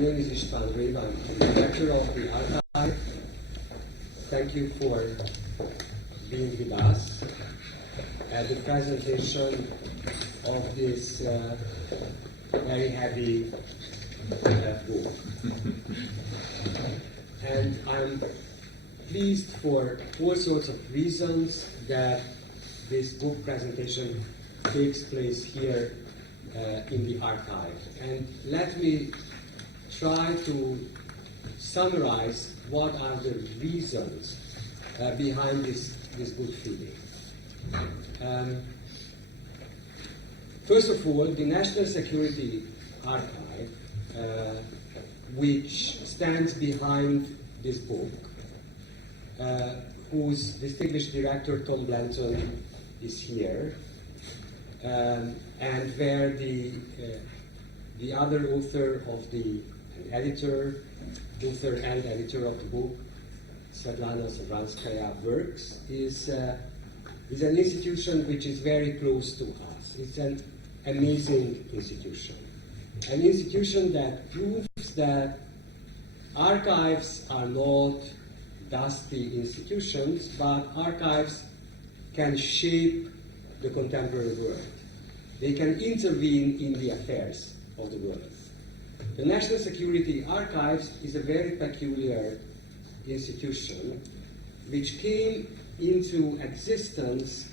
name is István Rév. I'm the director of the Archive. Thank you for being with us at the presentation of this very heavy book. And I'm pleased for all sorts of reasons that this book presentation takes place here in the archive. And let me try to summarize what are the reasons behind this good feeling. First of all, the National Security Archive, which stands behind this book, whose distinguished director, Tom Blinken, is here, and where the other author of the author and editor of the book, Svetlana Savranskaya, works, is an institution which is very close to us. It's an amazing institution. An institution that proves that archives are not dusty institutions, but archives can shape the contemporary world. They can intervene in the affairs of the world. The National Security Archives is a very peculiar institution which came into existence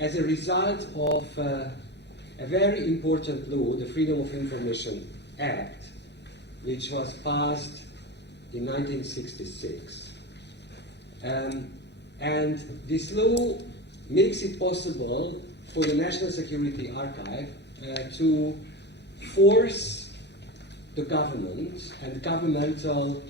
as a result of a very important law, the Freedom of Information Act, which was passed in 1966. And this law makes it possible for the National Security Archive to force the government and governmental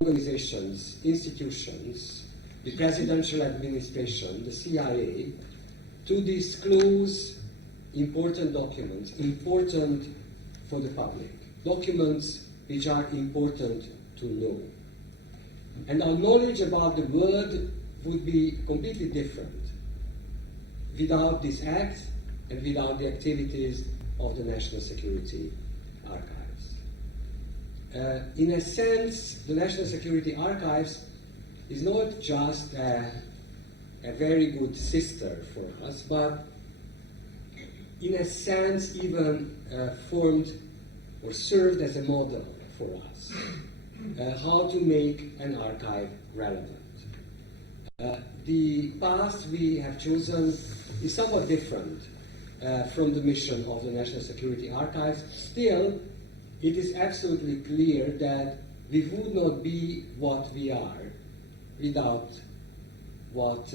organizations, institutions, the presidential administration, the CIA, to disclose important documents, important for the public, documents which are important to know. And our knowledge about the world would be completely different without this act and without the activities of the National Security Archives. In a sense, the National Security Archives is not just a very good sister for us, but in a sense even formed or served as a model for us, how to make an archive relevant. The path we have chosen is somewhat different from the mission of the National Security Archives. Still, it is absolutely clear that we would not be what we are without what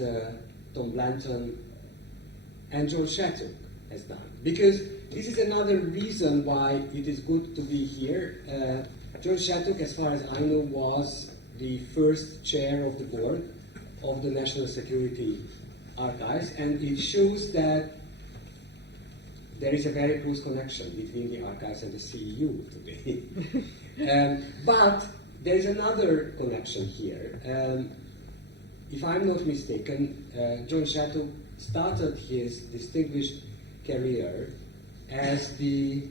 Tom Blinken and George Shattuck has done. Because this is another reason why it is good to be here. George Shattuck, as far as I know, was the first chair of the board of the National Security Archives, and it shows that there is a very close connection between the archives and the CEU today. But there is another connection here. If I'm not mistaken, John Shattuck started his distinguished career as the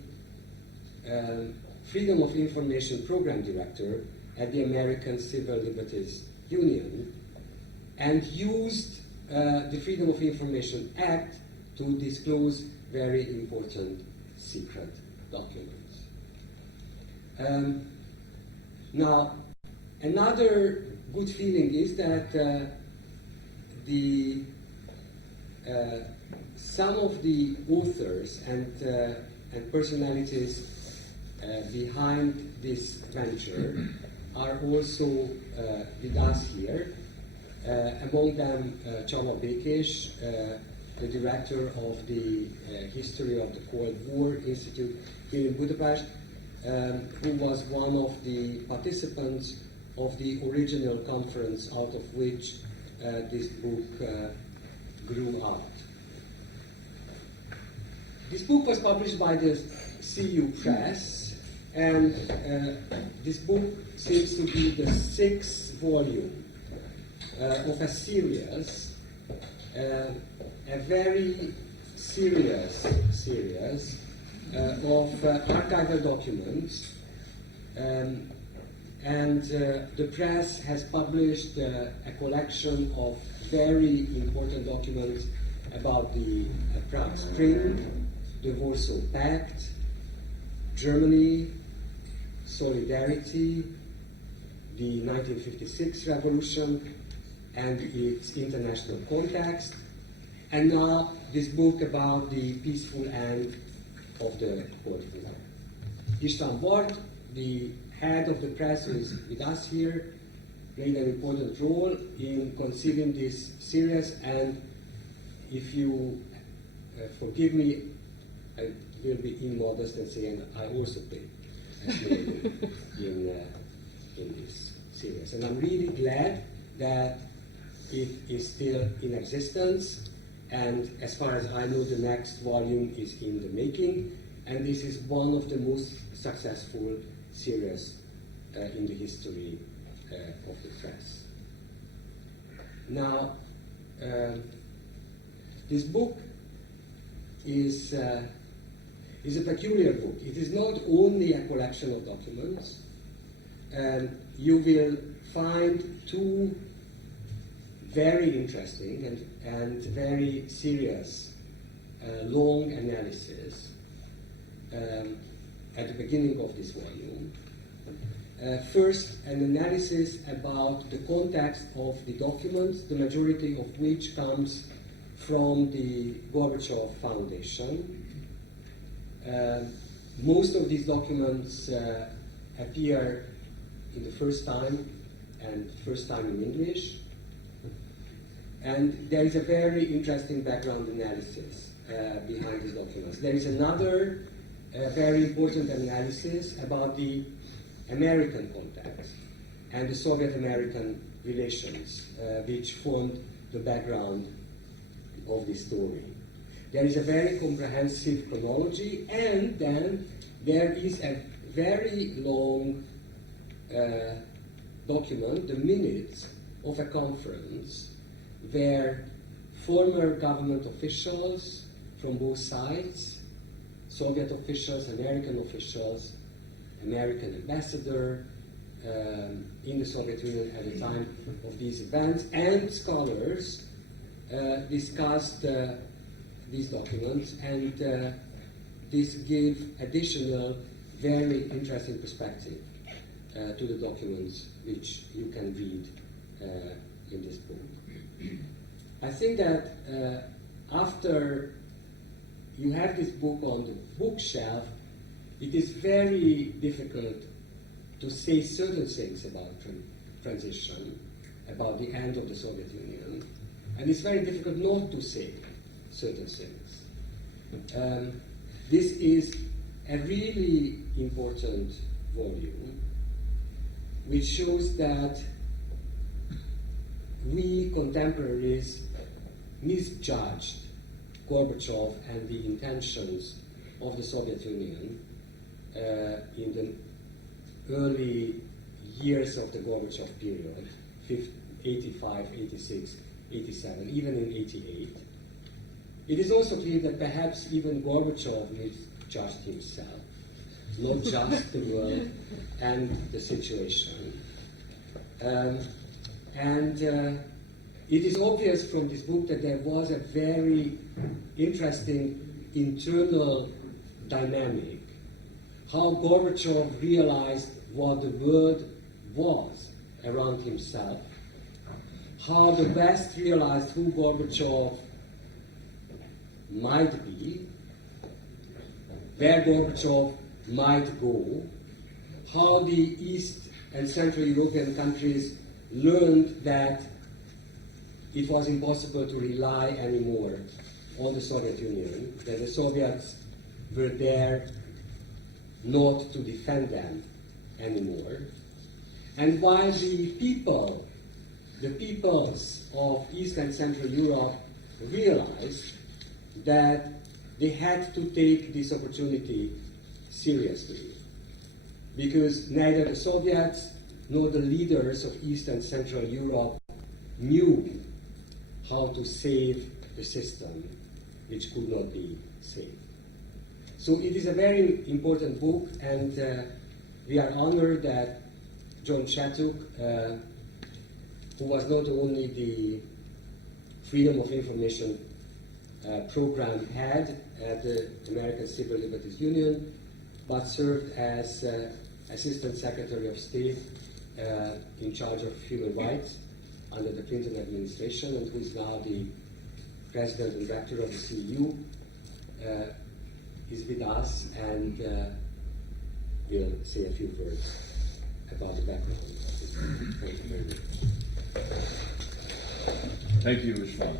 Freedom of Information Program Director at the American Civil Liberties Union, and used the Freedom of Information Act to disclose very important secret documents. Now, another good feeling is that some of the authors and personalities behind this venture are also with us here. Among them, Csaba Békés, the director of the History of the Cold War Institute here in Budapest, who was one of the participants of the original conference out of which this book grew out. This book was published by the CEU Press, and this book seems to be the 6th volume of a series, a very serious series of archival documents The press has published a collection of very important documents about the Prague Spring, the Warsaw Pact, Germany, solidarity, the 1956 revolution and its international context, and now this book about the peaceful end of the Cold War. István Rév, the head of the press, who is with us here, played an important role in conceiving this series, and if you forgive me, I will be immodest and say, and I also played in this series. And I'm really glad that it is still in existence, and as far as I know, the next volume is in the making, and this is one of the most successful series in the history of the press. Now, this book is a peculiar book. It is not only a collection of documents. You will find two very interesting and very serious long analyses at the beginning of this volume. First, an analysis about the context of the documents, the majority of which comes from the Gorbachev Foundation. Most of these documents appear in the first time in English. And there is a very interesting background analysis behind these documents. There is another very important analysis about the American context and the Soviet-American relations, which formed the background of this story. There is a very comprehensive chronology, and then there is a very long document, the minutes of a conference, where former government officials from both sides, Soviet officials, American officials, American ambassador in the Soviet Union at the time of these events, and scholars discussed these documents, and this gives additional very interesting perspective to the documents which you can read in this book. I think that after you have this book on the bookshelf, it is very difficult to say certain things about transition, about the end of the Soviet Union, and it's very difficult not to say certain things. This is a really important volume which shows that we contemporaries misjudged Gorbachev and the intentions of the Soviet Union in the early years of the Gorbachev period, 85, 86, 87, even in 88. It is also clear that perhaps even Gorbachev misjudged himself, not just the world and the situation. It is obvious from this book that there was a very interesting internal dynamic, how Gorbachev realized what the world was around himself, how the West realized who Gorbachev might be, where Gorbachev might go, how the East and Central European countries learned that it was impossible to rely anymore on the Soviet Union, that the Soviets were there not to defend them anymore. And while the peoples of East and Central Europe realized that they had to take this opportunity seriously, because neither the Soviets nor the leaders of East and Central Europe knew how to save the system which could not be saved. So it is a very important book, and we are honored that John Shattuck, who was not only the Freedom of Information program head at the American Civil Liberties Union, but served as Assistant Secretary of State in charge of human rights under the Clinton administration, and who is now the President and Director of the CEU, is with us and will say a few words about the background. Thank you very much. Thank you, István.